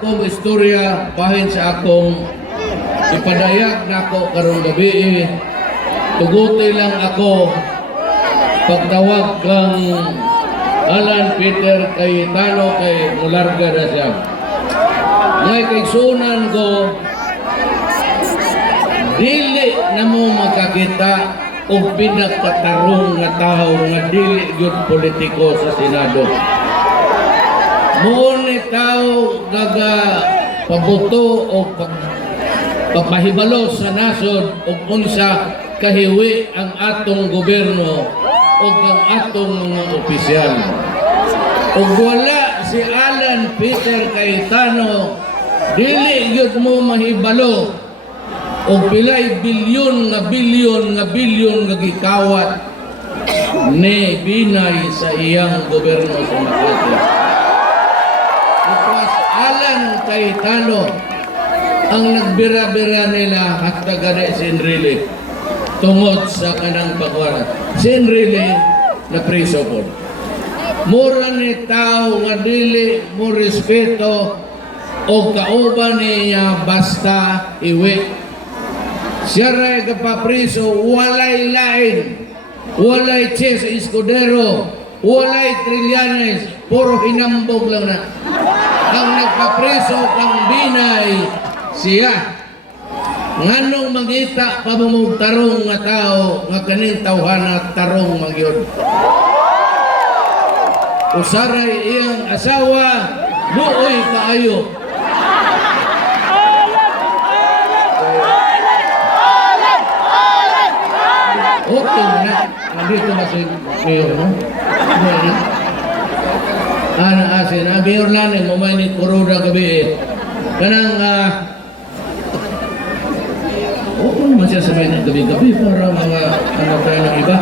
kong istorya bahin sa akong ipadayag na ako karong gabi. Tuguti lang ako pagtawag kang Alan Peter Cayetano kay mularga na siya. Ngay kay sunan ko, dili na mo makakita o pinagkatarong nga tao nga dili yun politiko sa Senado. Muna tao gaga pabuto o pagpahibalo sa nasod o unsa kahiwi ang atong gobyerno o ang atong mga opisyal. O wala si Alan Peter Cayetano, dili yun mo mahibalo o pilay bilyon nga bilyon nga gikawat ni Binay sa iyang gobyerno sa Makati. It was Alan Cayetano ang nagbira-bira nila at tagada si Enrile tungod sa kanang pagwara. Si Enrile na preso po. Mura ni tao nga dili mo respeto o kauban niya basta iwi. Siya rin kapapriso, walay lain, walay Ches Escudero, walay Trillanes, puro hinambog lang na. Ang nagpapriso kang Binay, siya. Nganong mangita pamumugtarong nga tao, nga kaning tawhana tarong magyod. Usaray iyang asawa, buoy kaayo. Okay na. Nandito ba si Mayor mo? Ano asin? Mayor lang eh. Mamay ni Kuroda gabi eh. Kanang oo naman siya sabay ng gabi-gabi para mga ano tayo ng iba.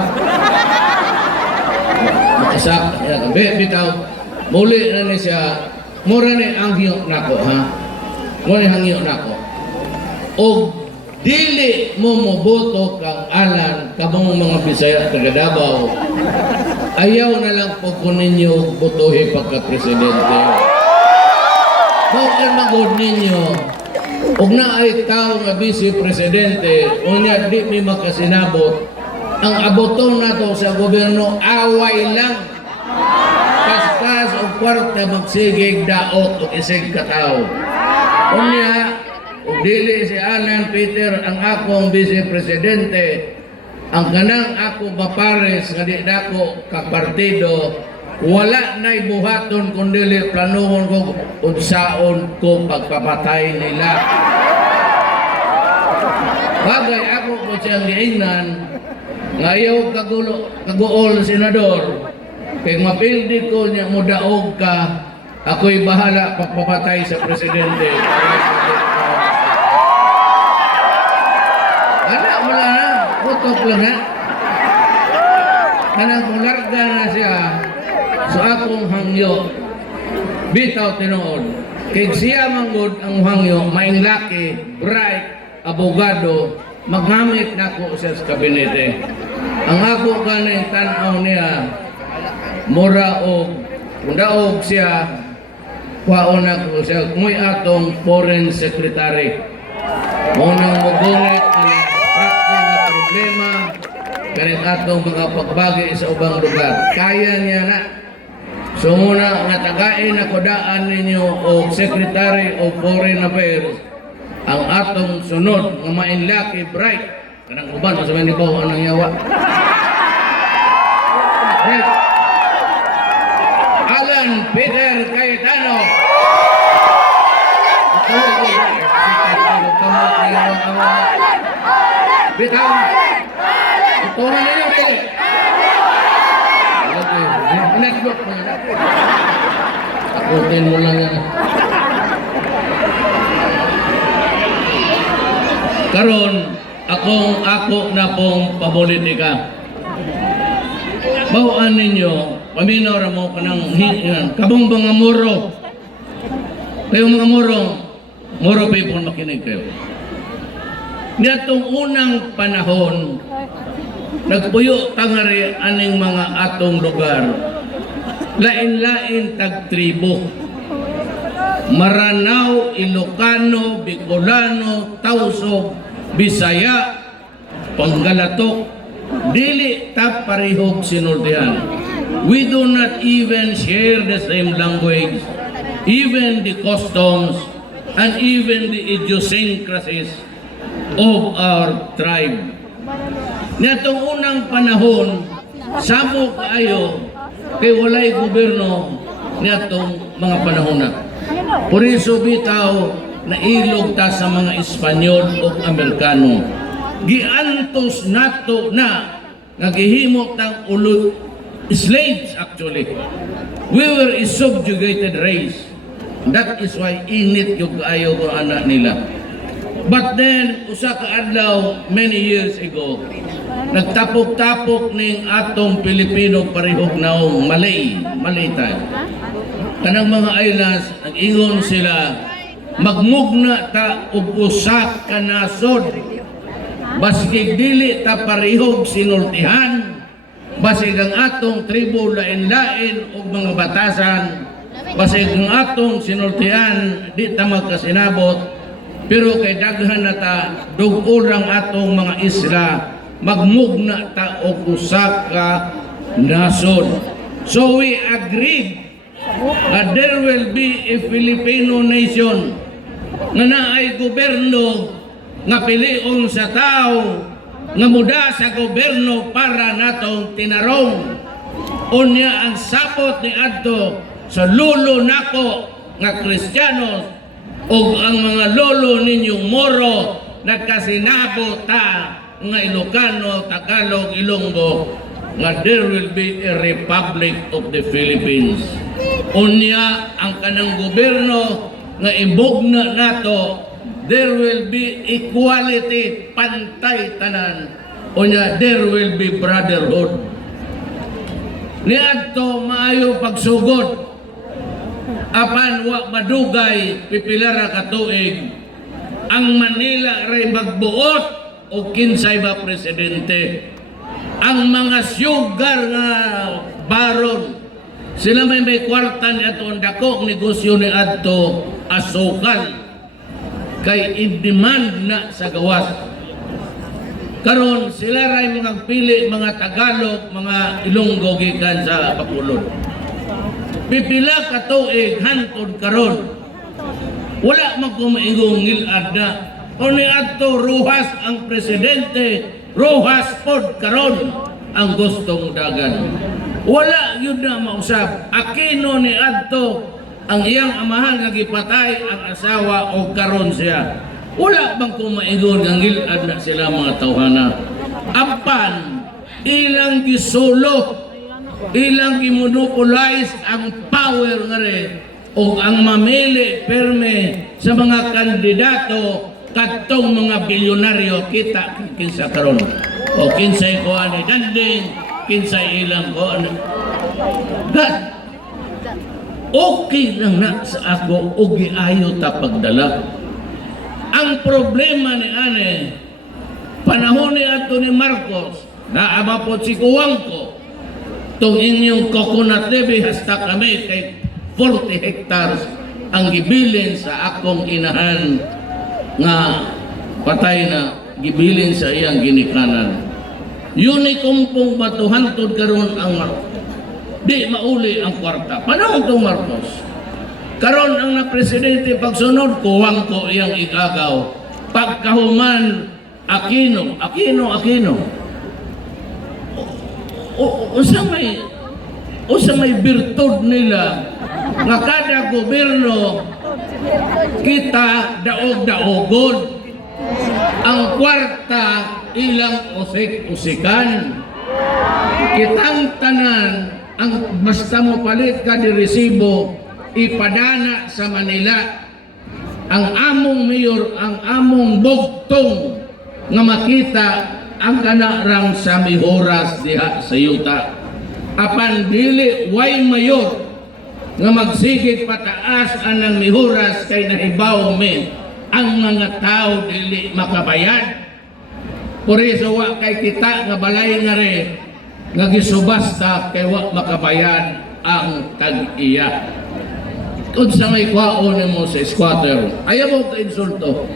Makasak. Gabi, bitaw. Muli na niya siya. Mura ni ang hiyok nako, ha? Mura ni ang hiyok nako. O dili mo moboto kang Alan kamong mga Bisaya at taga-Davao, ayaw na lang po ko ninyo botohin pagka-presidente. Bakit magod ninyo kung na ay tao nga vice-presidente o niya di may makasinabot, ang aboton na to sa gobyerno away lang. Kaskas o kwarta magsigig daot o isig katao. O niya kung dili si Alan Peter ang akong vice-presidente, ang kanang ako mapares nga di dako kapartido, wala na'y buhaton kung dili planuhon ko unsaon ko pagpapatay nila. Bagay ako po siyang giingnan, ngayon kaguol senador, kay mapildi ko niya mudaog ka, ako'y bahala pagpapatay sa presidente. Anak mo lang na, utok lang na. Kanang mularga na siya, so akong hangyo, bitaw tinuod. Kaya siya manggod ang hangyo, maing laki, bright, abogado, maghamit na ko siya sa kabinete. Ang ako kanang tanaw niya, mura o, kung daog siya, kwaon na ko siya, muy atong foreign secretary. Unang magunit ang praktik na problema kanit atong mga pagbagay sa ubang lugar. Kaya niya na. So muna nga tagain na kodaan ninyo o Secretary of Foreign Affairs ang atong sunod nga mainlaki bright. Kanang uban, masabi ni Pao anang yawa. Bright. Alan Peter Cayetano. Bitaw. Tuhan ninyo, Bili. Network mo yan. Takutin mo lang yan. Karon, ako na pong papolitika. Bawaan ninyo, paminaw mo ka ng kabong mga muro. Kayong mga muro people makinig kayo. Nitong unang panahon, nagpuyo tangari aning mga atong lugar, lain-lain tag-tribo. Maranao, Ilocano, Bicolano, Tausog, Bisaya, Panggalatok, dili ta parehog sinultihan. We do not even share the same language, even the customs, and even the idiosyncrasies of our tribe. Nitong unang panahon, samo kaayo kay walay gobyerno nitong mga panahon na. Por iso bitaw nailog ta sa mga Espanyol o Amerikano. Giantos nato na nagihimo tang ulo slaves actually. We were a subjugated race. That is why init yung kaayo ko anak nila. But then, usa ka adlaw many years ago, nagtapok-tapok ning atong Pilipino parehog naong Malay tayo. Kanang mga islands, nag-ingon sila, magmugna ta og usa ka nasod. Basig dili ta parehog sinultihan, basig ang atong tribo lain-lain og mga batasan, basig ang atong sinultihan di ta magkasinabot, pero kay daghan na ta dug-urang atong mga isla, magmugna ta og usa ka nasod. So we agreed that there will be a Filipino nation nga naay gobyerno nga pilion sa tao nga muda sa gobyerno para natong tinarong. Unya ang sapot ni adto sa lulo nako nga Kristiyanos o ang mga lolo ninyong Moro nagkasinabot ta nga Ilocano, Tagalog, Ilonggo nga there will be a Republic of the Philippines. Unya ang kanang gobyerno nga ibugna nato, there will be equality, pantay tanan. Unya there will be brotherhood. Niadto maayo pagsugod, apan wa madugay pipilara ka tuig ang Manila ray magbuot o kinsay ba presidente. Ang mga sugar nga baron, sila may kwarta ni ato ang dakong negosyo ni adto asukal kay in-demand na sa gawas. Karon sila ray mga pili mga Tagalog, mga Ilonggo gikan sa Bacolod. Pipila ka tuig hantod karon, wala man ko maingong ngilad na o ni adto Rojas ang presidente, Rojas pod karon ang gustong dagan. Wala yun na mausap. Aquino ni adto ang iyang amahan nga gipatay ang asawa o karon siya. Wala bang kumaingon nga ngilad na sila mga tawhana. Apan ilang gisulo, ilang gimonopolize ang power nga rin o ang mamili perme sa mga kandidato katong mga bilyonaryo kita kinsa karon o kinsay ko ani danding, kinsay ilang ko ani. God, okay lang na sa ako o giayo ta pagdala. Ang problema ni ane panahon ni ato ni Marcos naabapot si kuwang ko tong inyong coconut levy hasta kami kay 40 hectares ang gibilin sa akong inahan nga patay na gibilin sa iyang ginikanan. Yun ay kumpong batuhantod karon ang di mauli ang kwarta. Panahon itong Marcos. Karon ang na presidente pagsunod, kuwang ko iyang igagaw. Pagkahuman, Aquino. Usa may birtud nila nga kada gobyerno kita daog-daogon. Ang kwarta ilang usik-usikan. Kitang tanan ang basta mo palit ka di resibo ipadana sa Manila. Ang among mayor, ang among bugtong nga makita ang kanarang sa mihoras diha sa yuta. Apan dili way mayor nga magsigit pataas anang mihoras kay nahibaw mi ang mga tao dili makabayad. Por iso wa kay kita nga balay nga rin nga gisubasta kay wa makabayad ang tag-iya. unsa may kwaon mo sa squatter. Ayaw mo ka insulto.